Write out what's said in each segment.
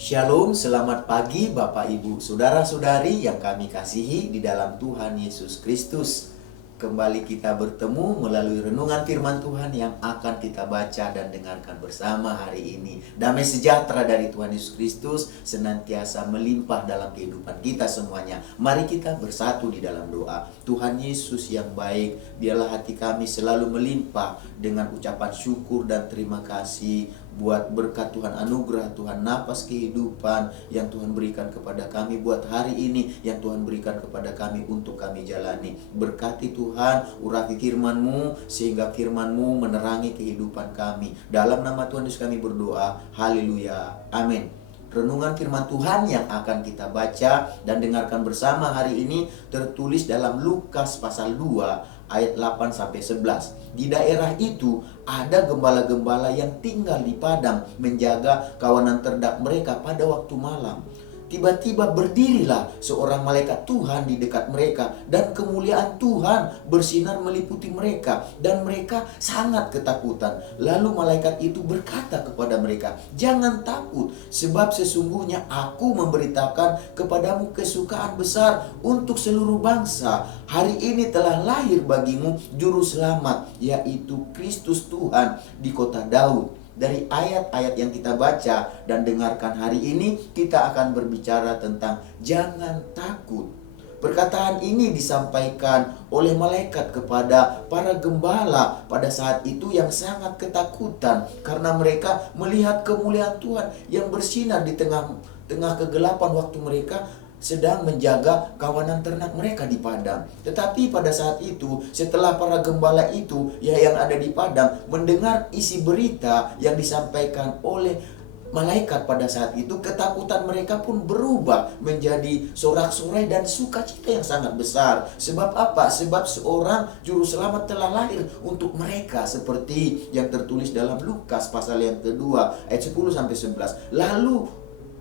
Shalom, selamat pagi Bapak Ibu, Saudara-saudari yang kami kasihi di dalam Tuhan Yesus Kristus. Kembali kita bertemu melalui renungan firman Tuhan yang akan kita baca dan dengarkan bersama hari ini. Damai sejahtera dari Tuhan Yesus Kristus senantiasa melimpah dalam kehidupan kita semuanya. Mari kita bersatu di dalam doa. Tuhan Yesus yang baik, biarlah hati kami selalu melimpah dengan ucapan syukur dan terima kasih buat berkat Tuhan, anugerah Tuhan, napas kehidupan yang Tuhan berikan kepada kami buat hari ini, yang Tuhan berikan kepada kami untuk kami jalani. Berkati Tuhan, urapi firman-Mu sehingga firman-Mu menerangi kehidupan kami. Dalam nama Tuhan Yesus kami berdoa. Haleluya. Amin. Renungan firman Tuhan yang akan kita baca dan dengarkan bersama hari ini tertulis dalam Lukas pasal 2 ayat 8-11. Di daerah itu ada gembala-gembala yang tinggal di padang menjaga kawanan ternak mereka pada waktu malam. Tiba-tiba berdirilah seorang malaikat Tuhan di dekat mereka dan kemuliaan Tuhan bersinar meliputi mereka dan mereka sangat ketakutan. Lalu malaikat itu berkata kepada mereka, "Jangan takut, sebab sesungguhnya aku memberitakan kepadamu kesukaan besar untuk seluruh bangsa. Hari ini telah lahir bagimu juru selamat, yaitu Kristus Tuhan di kota Daud." Dari ayat-ayat yang kita baca dan dengarkan hari ini, kita akan berbicara tentang jangan takut. Perkataan ini disampaikan oleh malaikat kepada para gembala pada saat itu yang sangat ketakutan karena mereka melihat kemuliaan Tuhan yang bersinar di tengah kegelapan waktu mereka sedang menjaga kawanan ternak mereka di padang. Tetapi pada saat itu, setelah para gembala itu yang ada di padang mendengar isi berita yang disampaikan oleh malaikat pada saat itu, ketakutan mereka pun berubah menjadi sorak-sorai dan sukacita yang sangat besar. Sebab apa? Sebab seorang juru selamat telah lahir untuk mereka, seperti yang tertulis dalam Lukas pasal yang kedua ayat 10-11. Lalu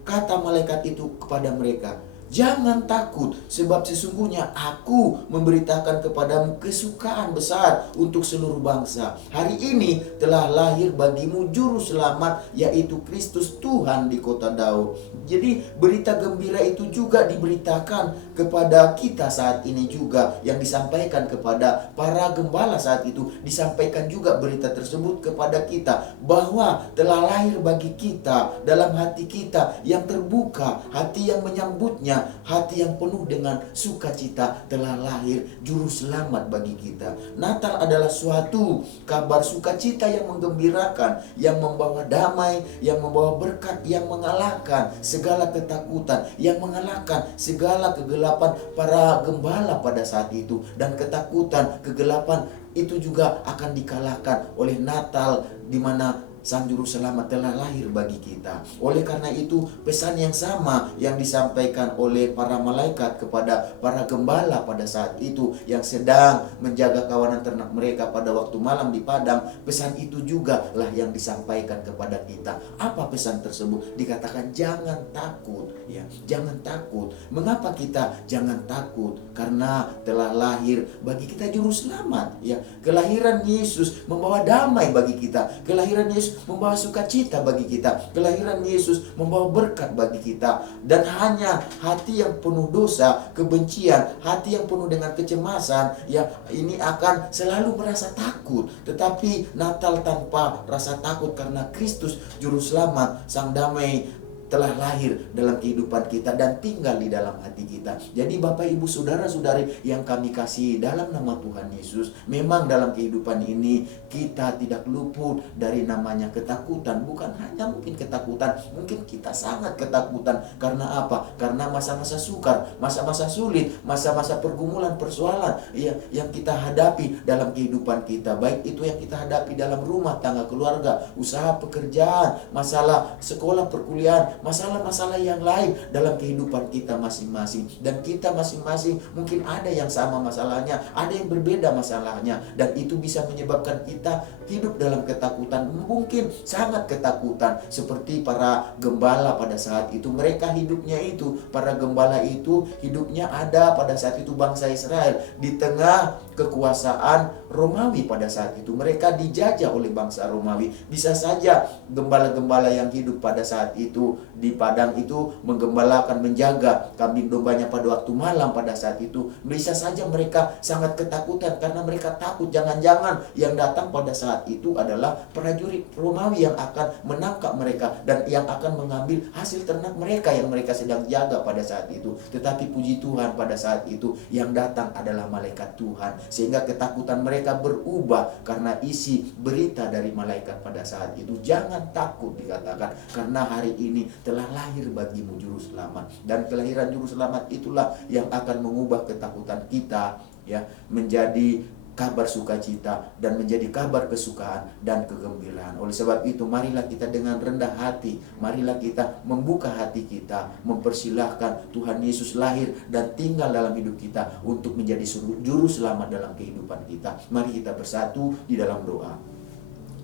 kata malaikat itu kepada mereka, "Jangan takut, sebab sesungguhnya aku memberitakan kepadamu kesukaan besar untuk seluruh bangsa. Hari ini telah lahir bagimu juru selamat, yaitu Kristus Tuhan di kota Daud." Jadi berita gembira itu juga diberitakan kepada kita saat ini juga, yang disampaikan kepada para gembala saat itu. Disampaikan juga berita tersebut kepada kita, bahwa telah lahir bagi kita dalam hati kita yang terbuka, hati yang menyambutnya, hati yang penuh dengan sukacita, telah lahir juru selamat bagi kita. Natal adalah suatu kabar sukacita yang menggembirakan, yang membawa damai, yang membawa berkat, yang mengalahkan segala ketakutan, yang mengalahkan segala kegelapan para gembala pada saat itu. Dan ketakutan, kegelapan itu juga akan dikalahkan oleh Natal, di mana Sang Juru Selamat telah lahir bagi kita. Oleh karena itu, pesan yang sama yang disampaikan oleh para malaikat kepada para gembala pada saat itu yang sedang menjaga kawanan ternak mereka pada waktu malam di padang, pesan itu juga lah yang disampaikan kepada kita. Apa pesan tersebut? Dikatakan jangan takut, ya, jangan takut. Mengapa kita jangan takut? Karena telah lahir bagi kita juru selamat, ya. Kelahiran Yesus membawa damai bagi kita. Kelahiran Yesus membawa sukacita bagi kita. Kelahiran Yesus membawa berkat bagi kita. Dan hanya hati yang penuh dosa, kebencian, hati yang penuh dengan kecemasan, ya, ini akan selalu merasa takut. Tetapi Natal tanpa rasa takut karena Kristus Juru Selamat, Sang Damai, telah lahir dalam kehidupan kita dan tinggal di dalam hati kita. Jadi Bapak Ibu Saudara-saudari yang kami kasihi dalam nama Tuhan Yesus, memang dalam kehidupan ini kita tidak luput dari namanya ketakutan. Bukan hanya mungkin ketakutan, mungkin kita sangat ketakutan. Karena apa? Karena masa-masa sukar, masa-masa sulit, masa-masa pergumulan, persoalan yang kita hadapi dalam kehidupan kita. Baik itu yang kita hadapi dalam rumah tangga, keluarga, usaha, pekerjaan, masalah sekolah, perkuliahan, masalah-masalah yang lain dalam kehidupan kita masing-masing. Dan kita masing-masing mungkin ada yang sama masalahnya, ada yang berbeda masalahnya, dan itu bisa menyebabkan kita hidup dalam ketakutan, mungkin sangat ketakutan. Seperti para gembala pada saat itu, mereka hidupnya itu, para gembala itu hidupnya ada pada saat itu bangsa Israel di tengah kekuasaan Romawi pada saat itu. Mereka dijajah oleh bangsa Romawi. Bisa saja gembala-gembala yang hidup pada saat itu di padang itu menggembalakan, menjaga kambing dombanya pada waktu malam pada saat itu, bisa saja mereka sangat ketakutan karena mereka takut jangan-jangan yang datang pada saat itu adalah prajurit Romawi yang akan menangkap mereka dan yang akan mengambil hasil ternak mereka yang mereka sedang jaga pada saat itu. Tetapi puji Tuhan, pada saat itu yang datang adalah malaikat Tuhan, sehingga ketakutan mereka berubah karena isi berita dari malaikat pada saat itu. Jangan takut, dikatakan, karena hari ini telah lahir bagimu juru selamat, dan kelahiran juru selamat itulah yang akan mengubah ketakutan kita ya menjadi kabar sukacita dan menjadi kabar kesukaan dan kegembiraan. Oleh sebab itu, marilah kita dengan rendah hati, marilah kita membuka hati kita, mempersilahkan Tuhan Yesus lahir dan tinggal dalam hidup kita untuk menjadi juru selamat dalam kehidupan kita. Mari kita bersatu di dalam doa.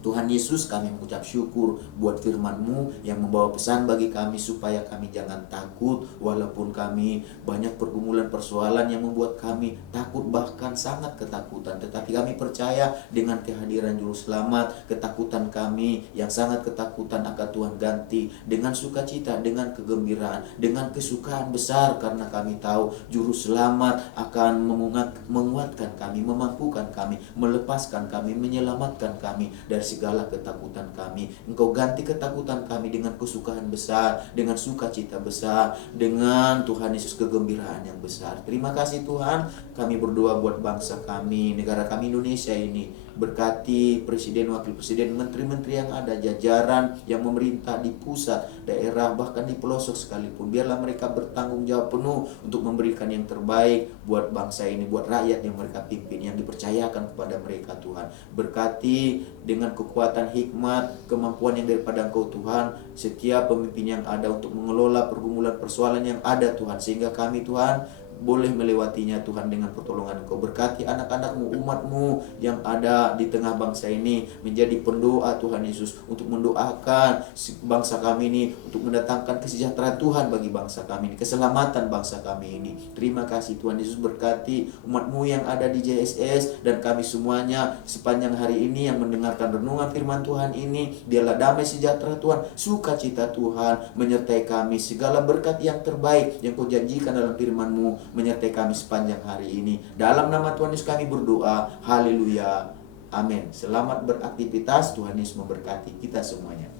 Tuhan Yesus, kami mengucap syukur buat firman-Mu yang membawa pesan bagi kami supaya kami jangan takut walaupun kami banyak pergumulan persoalan yang membuat kami takut, bahkan sangat ketakutan. Tetapi kami percaya dengan kehadiran Juru Selamat, ketakutan kami yang sangat ketakutan akan Tuhan ganti dengan sukacita, dengan kegembiraan, dengan kesukaan besar, karena kami tahu Juru Selamat akan menguatkan kami, memampukan kami, melepaskan kami, menyelamatkan kami dari segala ketakutan kami. Engkau ganti ketakutan kami dengan kesukaan besar, dengan sukacita besar, dengan Tuhan Yesus kegembiraan yang besar. Terima kasih Tuhan. Kami berdoa buat bangsa kami, negara kami Indonesia ini. Berkati presiden, wakil presiden, menteri-menteri yang ada, jajaran yang memerintah di pusat, daerah, bahkan di pelosok sekalipun. Biarlah mereka bertanggung jawab penuh untuk memberikan yang terbaik buat bangsa ini, buat rakyat yang mereka pimpin, yang dipercayakan kepada mereka Tuhan. Berkati dengan kekuatan, hikmat, kemampuan yang daripada Engkau Tuhan, setiap pemimpin yang ada untuk mengelola pergumulan persoalan yang ada Tuhan, sehingga kami Tuhan boleh melewatinya Tuhan dengan pertolongan Engkau. Berkati anak-anak-Mu, umat-Mu yang ada di tengah bangsa ini, menjadi pendoa Tuhan Yesus, untuk mendoakan bangsa kami ini, untuk mendatangkan kesejahteraan Tuhan bagi bangsa kami ini, keselamatan bangsa kami ini. Terima kasih Tuhan Yesus. Berkati umat-Mu yang ada di JSS dan kami semuanya sepanjang hari ini yang mendengarkan renungan firman Tuhan ini. Biarlah damai sejahtera Tuhan, sukacita Tuhan menyertai kami, segala berkat yang terbaik yang Kau janjikan dalam firman-Mu menyertai kami sepanjang hari ini. Dalam nama Tuhan Yesus kami berdoa. Haleluya. Amin. Selamat beraktivitas. Tuhan Yesus memberkati kita semuanya.